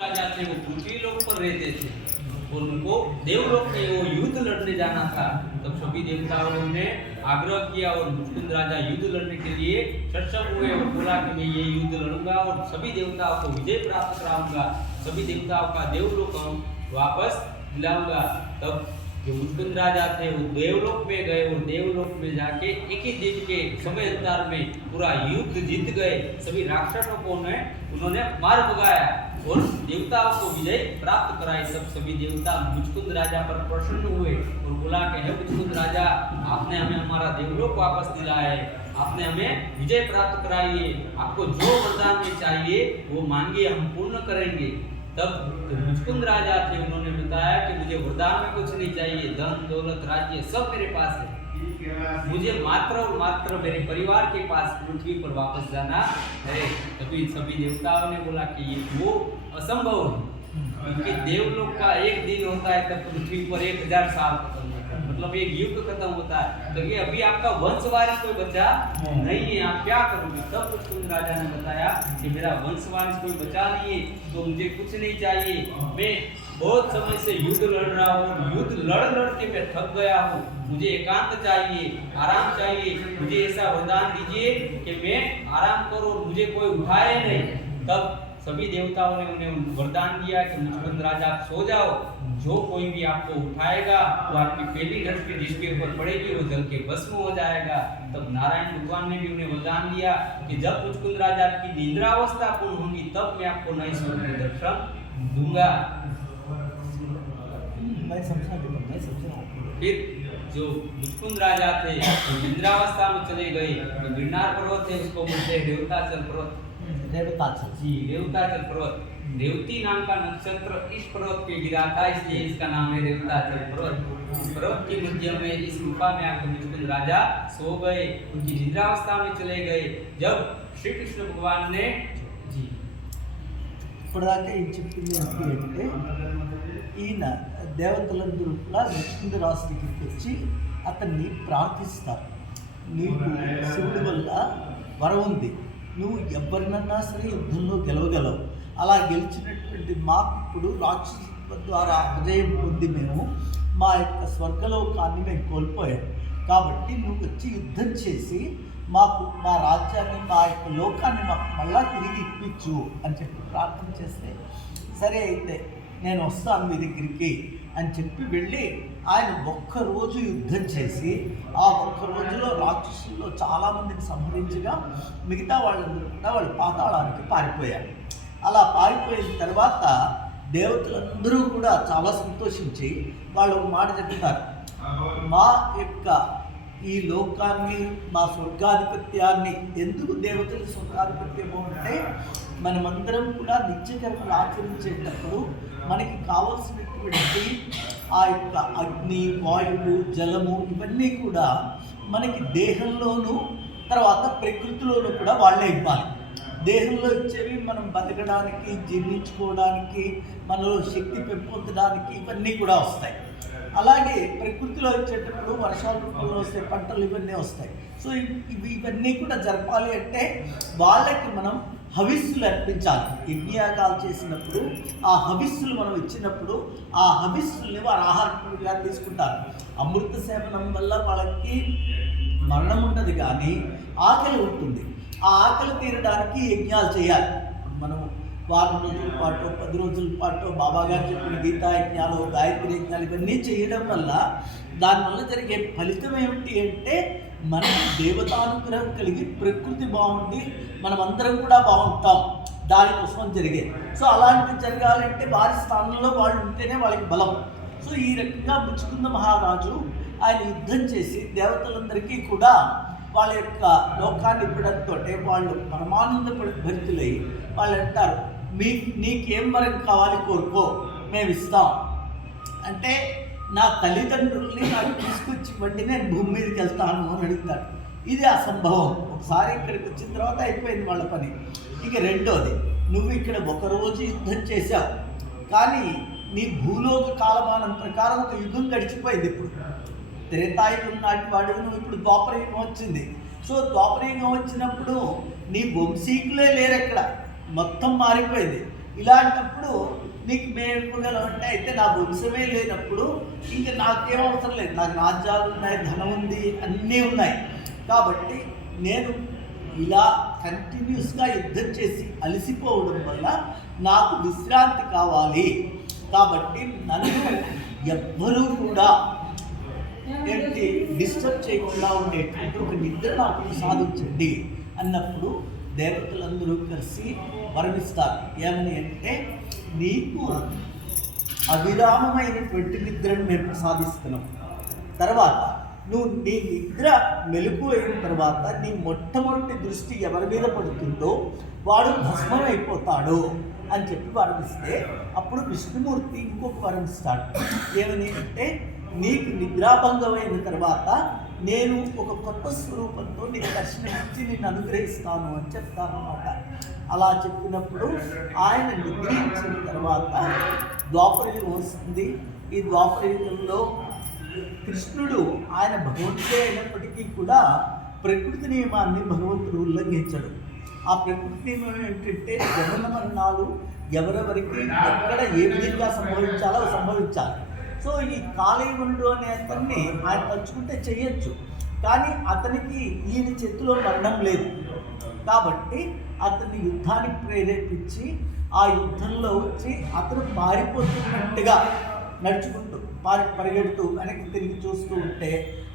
राजा थे वो पृथ्वी लोक पर रहते थे और उनको देवलोक में वो युद्ध लड़ने जाना था। तब सभी देवताओं ने आग्रह किया और मुचकुंद राजा युद्ध लड़ने के लिए सक्षम हुए और बोला कि मैं ये युद्ध लड़ूंगा और सभी देवताओं को विजय प्राप्त कराऊंगा, सभी देवताओं का देवलोक वापस दिलाऊंगा। तब जो मुचकुंद राजा थे वो देवलोक में गए और देवलोक में जाके एक ही दिन के समय अंतर में पूरा युद्ध जीत गए। सभी राक्षसों को उन्होंने मार भगाया और देवताओं को विजय प्राप्त कराई। तब सभी देवता मुचकुंद राजा पर प्रसन्न हुए और बोला कि हे मुचकुंद राजा, आपने हमें हमारा देवलोक वापस दिलाया है, आपने हमें विजय प्राप्त कराई है, आपको जो वरदान में चाहिए वो मांगिए, हम पूर्ण करेंगे। तब मुचकुंद राजा थे, उन्होंने बताया कि मुझे वरदान में कुछ नहीं चाहिए, धन दौलत राज्य सब मेरे पास है, मुझे मात्र और मात्र मेरे परिवार के पास पृथ्वी पर वापस जाना है। तभी सभी देवताओं ने बोला कि ये वो असंभव है, क्योंकि देवलोक का एक दिन होता है तब पृथ्वी पर 1000 साल खत्म होता है, मतलब एक युग खत्म होता है। तो ये अभी आपका वंशवारिस कोई बचा नहीं है, आप क्या करोगे? तब मुचकुंद राजा ने बताया कि मेरा वंशवारिस कोई बचा नहीं है, तो मुझे कुछ नहीं चाहिए, मैं बहुत समय से युद्ध लड़ रहा हूँ, युद्ध लड़ के मैं थक गया हूँ, मुझे एकांत चाहिए, आराम चाहिए, मुझे ऐसा वरदान दीजिए कि मैं आराम करूँ और मुझे कोई उठाए नहीं। तब सभी देवताओं ने उन्हें वरदान दिया कि मुचकुंद राजा आप सो जाओ, जो कोई भी आपको उठाएगा वो आपकी पहली घटती जिसके ऊपर पड़ेगी वो जल के भस्म हो जाएगा। तब नारायण भगवान ने भी उन्हें वरदान दिया कि जब मुचकुंद राजा की निद्रावस्था पूर्ण होगी तब मैं आपको नए स्वरूप में दर्शन दूंगा। फिर जो मुचकुंद राजा थे निद्रावस्था में चले गए, तो गिरनार पर्वत है उसको बोलते हैं रेवताचल पर्वत, रेवताचल पर्वत, रेवती नाम का नक्षत्र इस पर्वत पे गिरा था, इसलिए इसका नाम है रेवताचल पर्वत। इस पर्वत के मध्य में इस गुफा में आकर मुचकुंद राजा सो गए, उनकी निद्रावस्था में चले गए। जब श्री कृष्ण भगवान ने ఇప్పటిదాకా ఏం చెప్పింది అంటే ఈయన దేవతలందరూ కూడా ముచుకుంద రాజు దగ్గరికి వచ్చి అతన్ని ప్రార్థిస్తారు, నీకు శివుడి వల్ల వరం ఉంది, నువ్వు ఎవరినన్నా సరే యుద్ధంలో గెలవగలవు, అలా గెలిచినటువంటి మాకు ఇప్పుడు రాక్షసుల ద్వారా విజయం పొంది మేము మా యొక్క స్వర్గలోకాన్ని మేము కోల్పోయాం, కాబట్టి నువ్వు వచ్చి యుద్ధం చేసి మాకు మా రాజ్యాన్ని మా యొక్క లోకాన్ని మాకు మళ్ళా తిరిగి ఇప్పించు అని చెప్పి ప్రార్థన చేస్తే, సరే అయితే నేను వస్తాను మీ దగ్గరికి అని చెప్పి వెళ్ళి ఆయన ఒక్కరోజు యుద్ధం చేసి ఆ ఒక్క రోజులో రాక్షసుల్లో చాలామందిని సంహరించగా మిగతా వాళ్ళందరూ కూడా వాళ్ళు పాతాళానికి పారిపోయారు. అలా పారిపోయిన తర్వాత దేవతలందరూ కూడా చాలా సంతోషించి వాళ్ళు ఒక మాట చెప్తారు, మా యొక్క ఈ లోకాన్ని మా స్వర్గాధిపత్యాన్ని, ఎందుకు దేవతలు స్వర్గాధిపత్యము అంటే మనమందరం కూడా నిత్యకర్మలు ఆచరించేటప్పుడు మనకి కావలసినటువంటి ఆ యొక్క అగ్ని, వాయువు, జలము ఇవన్నీ కూడా మనకి దేహంలోనూ తర్వాత ప్రకృతిలోనూ కూడా వాళ్ళే ఇవ్వాలి. దేహంలో ఇచ్చేవి మనం బతకడానికి, జీర్ణించుకోవడానికి, మనలో శక్తి పెంపొందడానికి ఇవన్నీ కూడా వస్తాయి. అలాగే ప్రకృతిలో వచ్చేటప్పుడు వర్షాల రూపంలో వస్తాయి, పంటలు ఇవన్నీ వస్తాయి. సో ఇవన్నీ కూడా జరపాలి అంటే వాళ్ళకి మనం హవిస్సులు అర్పించాలి. యజ్ఞయాగాలు చేసినప్పుడు ఆ హవిస్సులు మనం ఇచ్చినప్పుడు ఆ హవిస్సుల్ని వారు ఆహారంగా తీసుకుంటారు. అమృత సేవనం వల్ల వాళ్ళకి మరణం ఉండదు కానీ ఆకలి ఉంటుంది. ఆ ఆకలి తీరడానికి యజ్ఞాలు చేయాలి. మనం వారం రోజుల పాటు 10 రోజుల పాటు బాబాగారు చెప్పిన గీతా యజ్ఞాలు, గాయత్రి యజ్ఞాలు ఇవన్నీ చేయడం వల్ల దానివల్ల జరిగే ఫలితం ఏమిటి అంటే మనకి దేవతానుగ్రహం కలిగి ప్రకృతి బాగుండి మనమందరం కూడా బాగుంటాం, దానికోసం జరిగేది. సో అలాంటివి జరగాలంటే వారి స్థానంలో వాళ్ళు ఉంటేనే వాళ్ళకి బలం. సో ఈ రకంగా ముచుకుంద మహారాజు ఆయన యుద్ధం చేసి దేవతలందరికీ కూడా వాళ్ళ యొక్క లోకాన్ని ఇవ్వడంతో వాళ్ళు పరమానంద భరితులై వాళ్ళు అంటారు, నీకేం వరం కావాలి కోరుకో, మేము ఇస్తాం అంటే నా తల్లిదండ్రుల్ని నాకు తీసుకొచ్చి ఇవ్వండి, నేను భూమి మీదకి వెళ్తాను అని అడుగుతాడు. ఇది అసంభవం. ఒకసారి ఇక్కడికి వచ్చిన తర్వాత అయిపోయింది వాళ్ళ పని. ఇక రెండోది, నువ్వు ఇక్కడ ఒకరోజు యుద్ధం చేశావు కానీ నీ భూలోక కాలమానం ప్రకారం ఒక యుగం గడిచిపోయింది. ఇప్పుడు త్రేతాయుగం నాటి వాడివి నువ్వు, ఇప్పుడు ద్వాపరయుగం వచ్చింది. సో ద్వాపరయుగం వచ్చినప్పుడు నీ వంశీకులే లేరు, ఎక్కడ మొత్తం మారిపోయింది. ఇలాంటప్పుడు నీకు మేము ఇవ్వగలమంటే అయితే నా వంశమే లేనప్పుడు ఇంకా నాకేం అవసరం లేదు, నాకు రాజ్యాలు ఉన్నాయి, ధనం ఉంది, అన్నీ ఉన్నాయి. కాబట్టి నేను ఇలా కంటిన్యూస్గా యుద్ధం చేసి అలసిపోవడం వల్ల నాకు విశ్రాంతి కావాలి. కాబట్టి నన్ను ఎవ్వరూ కూడా ఏంటి డిస్టర్బ్ చేయకుండా ఉండేటువంటి ఒక నిద్ర నాకు సాధించండి అన్నప్పుడు దేవతలందరూ కలిసి వరమిస్తారు. ఏమని అంటే, నీకు అవిరామమైనటువంటి నిద్రను మేము ప్రసాదిస్తున్నాం. తర్వాత నువ్వు నీ నిద్ర మెలుకు అయిన తర్వాత నీ మొట్టమొదటి దృష్టి ఎవరి మీద పడుతుందో వాడు భస్మం అయిపోతాడు అని చెప్పి వరమిస్తే, అప్పుడు విష్ణుమూర్తి ఇంకొక వరమిస్తాడు. ఏమని అంటే, నీకు నిద్రాభంగమైన తర్వాత నేను ఒక కొత్త స్వరూపంతో నీకు దర్శనమిచ్చి నిన్ను అనుగ్రహిస్తాను అని చెప్తానమాట. అలా చెప్పినప్పుడు ఆయన నిద్రించిన తర్వాత ద్వాపరయుగం వస్తుంది. ఈ ద్వాపరయుగంలో కృష్ణుడు ఆయన భగవంతుడే అయినప్పటికీ కూడా ప్రకృతి నియమాన్ని భగవంతుడు ఉల్లంఘించడు. ఆ ప్రకృతి నియమం ఏంటంటే, జనన మరణాలు ఎవరెవరికి ఎక్కడ ఏ విధంగా సంభవించాలో సంభవించాలి. సో ఈ కాళీయుడు అనే అతన్ని ఆయన తలుచుకుంటే చేయొచ్చు, కానీ అతనికి ఈయన చేతిలో మరణం లేదు. కాబట్టి అతన్ని యుద్ధానికి ప్రేరేపించి ఆ యుద్ధంలో వచ్చి అతను పారిపోతున్నట్టుగా నడుచుకుంటూ పరిగెడుతూ వెనక్కి తిరిగి చూస్తూ ఉంటే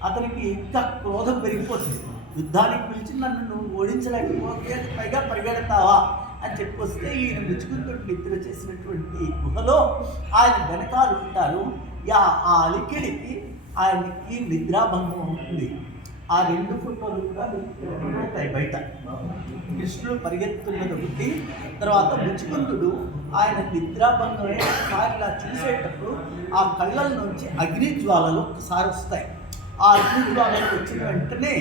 అతనికి ఇంకా క్రోధం పెరిగిపోతుంది. యుద్ధానికి పిలిచి నన్ను నువ్వు ఓడించలేకపోతే పైగా పరిగెడతావా అని చెప్పొస్తే, ఈయన ముచ్చుకుంటూ నిద్ర చేసినటువంటి గుహలో ఆయన వెనకాలు ఉంటారు. ఆ అలికిడికి ఆయనకి నిద్రాభంగం ఉంటుంది. ఆ రెండు ఫోటోలు కూడా ఉంటాయి బయట. కృష్ణుడు పరిగెత్తుతున్నది ఒకటి, తర్వాత ముచ్చుకుంటుడు ఆయన నిద్రాభంగమే ఒకసారి ఇలా చూసేటప్పుడు ఆ కళ్ళ నుంచి అగ్నిజ్వాలలు ఒకసారి వస్తాయి. ఆ అగ్నిజ్వాలలు వచ్చిన వెంటనే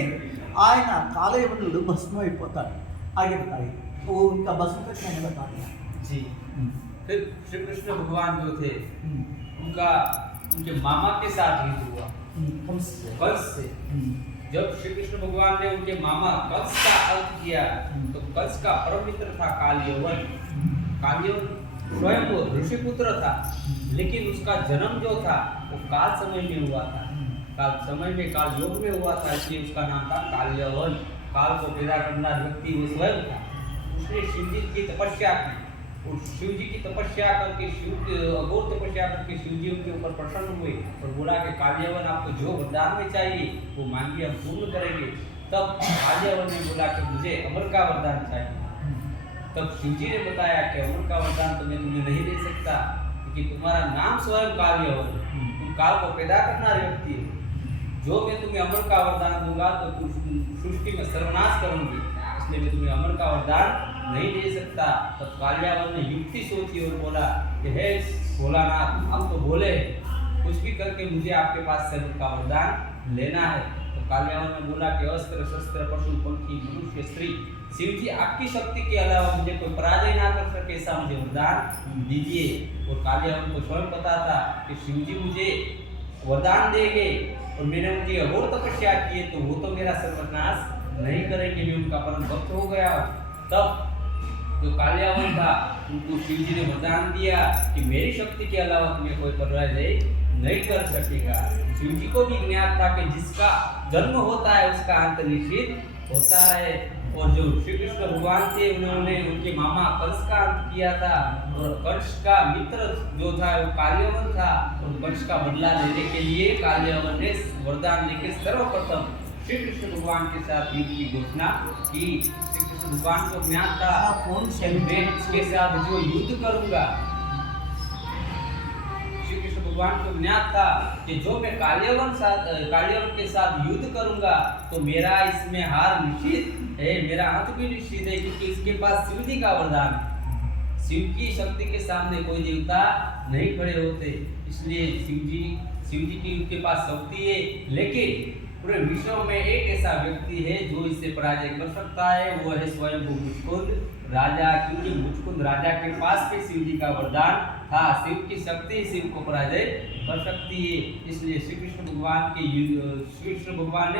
ఆయన కాలయవనుడు భస్మం అయిపోతాడు. ఆగిపోతాయి उनका बस तक मैंने बता दिया जी। फिर श्री कृष्ण भगवान जो थे उनका उनके मामा के साथ युद्ध हुआ कंस से। जब श्री कृष्ण भगवान ने उनके मामा कंस का अंत किया तो कंस का परम मित्र था कालयवन। कालयवन स्वयं वो ऋषिपुत्र था, लेकिन उसका जन्म जो था वो काल समय में हुआ था। काल समय में काल योग में हुआ था, इसलिए उसका नाम था कालयवन। काल को पैदा करना व्यक्ति वो स्वयं था। उसने शिव जी की तपस्या की और शिव जी की तपस्या करके अघोर तपस्या करके शिव जी उनके ऊपर प्रसन्न हुए और बोला कि कालयवन आपको जो वरदान में चाहिए वो मांगिए, हम पूर्ण करेंगे। तब कालयवन ने बोला कि मुझे अमर का वरदान चाहिए। तब शिव जी ने बताया कि अमर का वरदान तो मैं तुम्हें नहीं दे सकता, क्योंकि तुम्हारा नाम स्वयं कालयवन है, तुम काल को पैदा करना व्यक्ति हो। जो मैं तुम्हें अमर का वरदान दूंगा तो तुम सृष्टि में सर्वनाश करूंगी, इसलिए मैं तुम्हें अमर का वरदान नहीं दे सकता। तब कालयवन ने युक्ति सोची और बोला कि हे भोलानाथ, अब तो बोले कुछ भी करके मुझे आपके पास से अमर का वरदान लेना है। तो कालयवन ने बोला कि अस्त्र शस्त्र पशु पंखी मनुष्य स्त्री, शिव जी आपकी शक्ति के अलावा मुझे कोई पराजय ना कर सके, ऐसा मुझे वरदान दीजिए। और कालयवन को स्वयं पता था कि शिव जी मुझे वरदान देंगे और मैंने उनकी अघोर तपस्या की है तो वो तो मेरा सर्वनाश नहीं करेंगे, मैं उनका परम भक्त हो गया। तब जो कालयवन था उनको शिव जी ने वरदान दिया कि मेरी शक्ति के अलावा तुम्हें कोई पराजय नहीं कर सकेगा। शिव जी को भी ज्ञात था कि जिसका जन्म होता है उसका अंत निश्चित होता है। और जो श्री कृष्ण भगवान थे उन्होंने उनके मामा कंस का अंत किया था और कंस का मित्र जो था वो कालयवन था। और कंस का बदला लेने के लिए कालयवन ने वरदान लेकर सर्वप्रथम श्री कृष्ण भगवान के साथ युद्ध की घोषणा की। श्री कृष्ण भगवान को ज्ञान था मैं इसके साथ जो युद्ध करूंगा, श्री कृष्ण भगवान को ज्ञात था कि जो मैं कालयवन के साथ युद्ध करूंगा तो मेरा इसमें हार निश्चित है, मेरा अंत भी निश्चित है, क्योंकि इसके पास शिव जी का वरदान है। शिव की शक्ति के सामने कोई देवता नहीं खड़े होते, इसलिए शिव जी की उनके पास शक्ति है। लेकिन पूरे विश्व में एक ऐसा व्यक्ति है जो इससे पराजय कर सकता है, वो है स्वयं मुकुंद राजा, क्योंकि मुचकुंद राजा के पास भी शिव जी का वरदान था, शिव की शक्ति शिव को पराजय कर सकती है। इसलिए श्री कृष्ण भगवान ने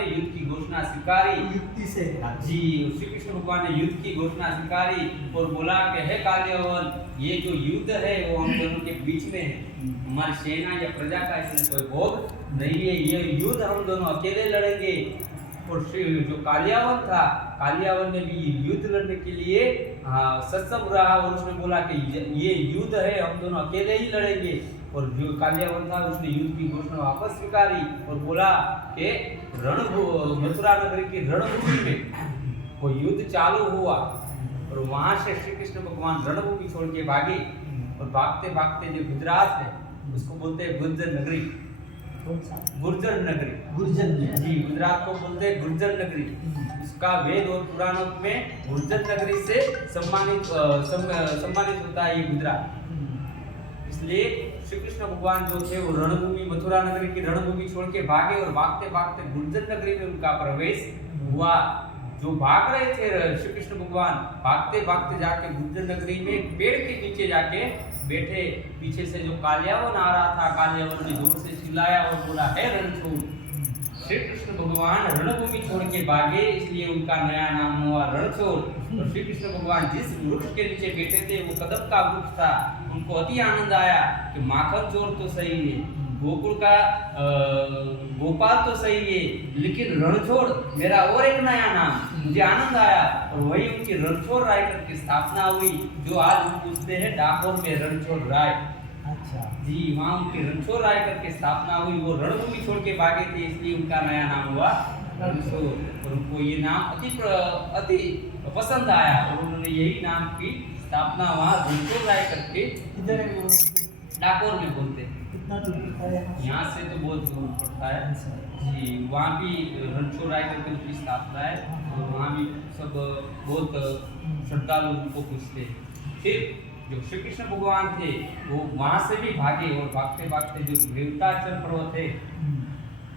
युद्ध की घोषणा स्वीकारी। युक्ति से जी, श्री कृष्ण भगवान ने युद्ध की घोषणा स्वीकारी और बोला कि हे काल्यवन, ये जो युद्ध है वो हम दोनों के बीच में है, हमारी सेना या प्रजा का इसमें कोई भोग नहीं है, ये युद्ध हम दोनों अकेले लड़ेंगे। और जो कालियावन था, कालियावन ने भी युद्ध लड़ने के लिए सक्षम रहा और उसने बोला कि ये युद्ध है, हम दोनों अकेले ही लड़ेंगे। और जो कालियावन था उसने युद्ध की घोषणा वापस स्वीकारी और बोला कि मथुरा नगरी की रणभूमि में वो युद्ध चालू हुआ और वहां से श्री कृष्ण भगवान रणभूमि छोड़ के भागे और भागते भागते जो गुजरात है उसको बोलते हैं गुर्जर नगरी। गुर्जर नगरी, गुर्जर जी, गुजरात को बोलते हैं गुर्जर नगरी। उसका वेद और पुराणों में गुर्जर नगरी से सम्मानित होता है ये गुजरात। इसलिए श्री कृष्ण भगवान जो थे वो रणभूमि, मथुरा नगरी की रणभूमि छोड़ के भागे और भागते भागते गुर्जर नगरी में उनका प्रवेश हुआ। जो भाग रहे थे श्री कृष्ण भगवान, भागते भागते जाके गुर्जर नगरी में पेड़ के नीचे जाके बैठे। पीछे से जो कालियावन आ रहा था, कालियावन ने जोर से चिल्लाया और बोला, हे रणछोड़। श्री कृष्ण भगवान रणभूमि छोड़ के भागे, इसलिए उनका नया नाम हुआ रणछोड़। और श्री कृष्ण भगवान जिस वृक्ष के नीचे बैठे थे वो कदम का वृक्ष था। उनको अति आनंद आया कि माखन चोर तो सही है, गोकुल का गोपाल तो सही है, लेकिन रणछोड़ मेरा और एक नया नाम, मुझे आनंद आया। और वही उनकी रणछोड़ रायगढ़ की स्थापना हुई, जो आज हम पूछते हैं डाकोर में रणछोड़ राय। अच्छा जी, वहाँ उनकी रणछोड़ रायगढ़ की स्थापना हुई। वो रणभूमि छोड़ के भागे थे, इसलिए उनका नया नाम हुआ रणछोड़। और उनको ये नाम अति पसंद आया और उन्होंने यही नाम की स्थापना वहाँ रणछोड़ रायगढ़ के इधर है वो डाकोर में बोलते हैं। कितना दूर पड़ता है यहाँ से तो बहुत दूर पड़ता है जी। वहाँ भी रणछोड़ रायगढ़ की स्थापना है और वहाँ भी सब बहुत श्रद्धालु उनको पूछते हैं। फिर जो श्री कृष्ण भगवान थे वो वहाँ से भी भागे और भागते भागते जो देवताचल पर्वत है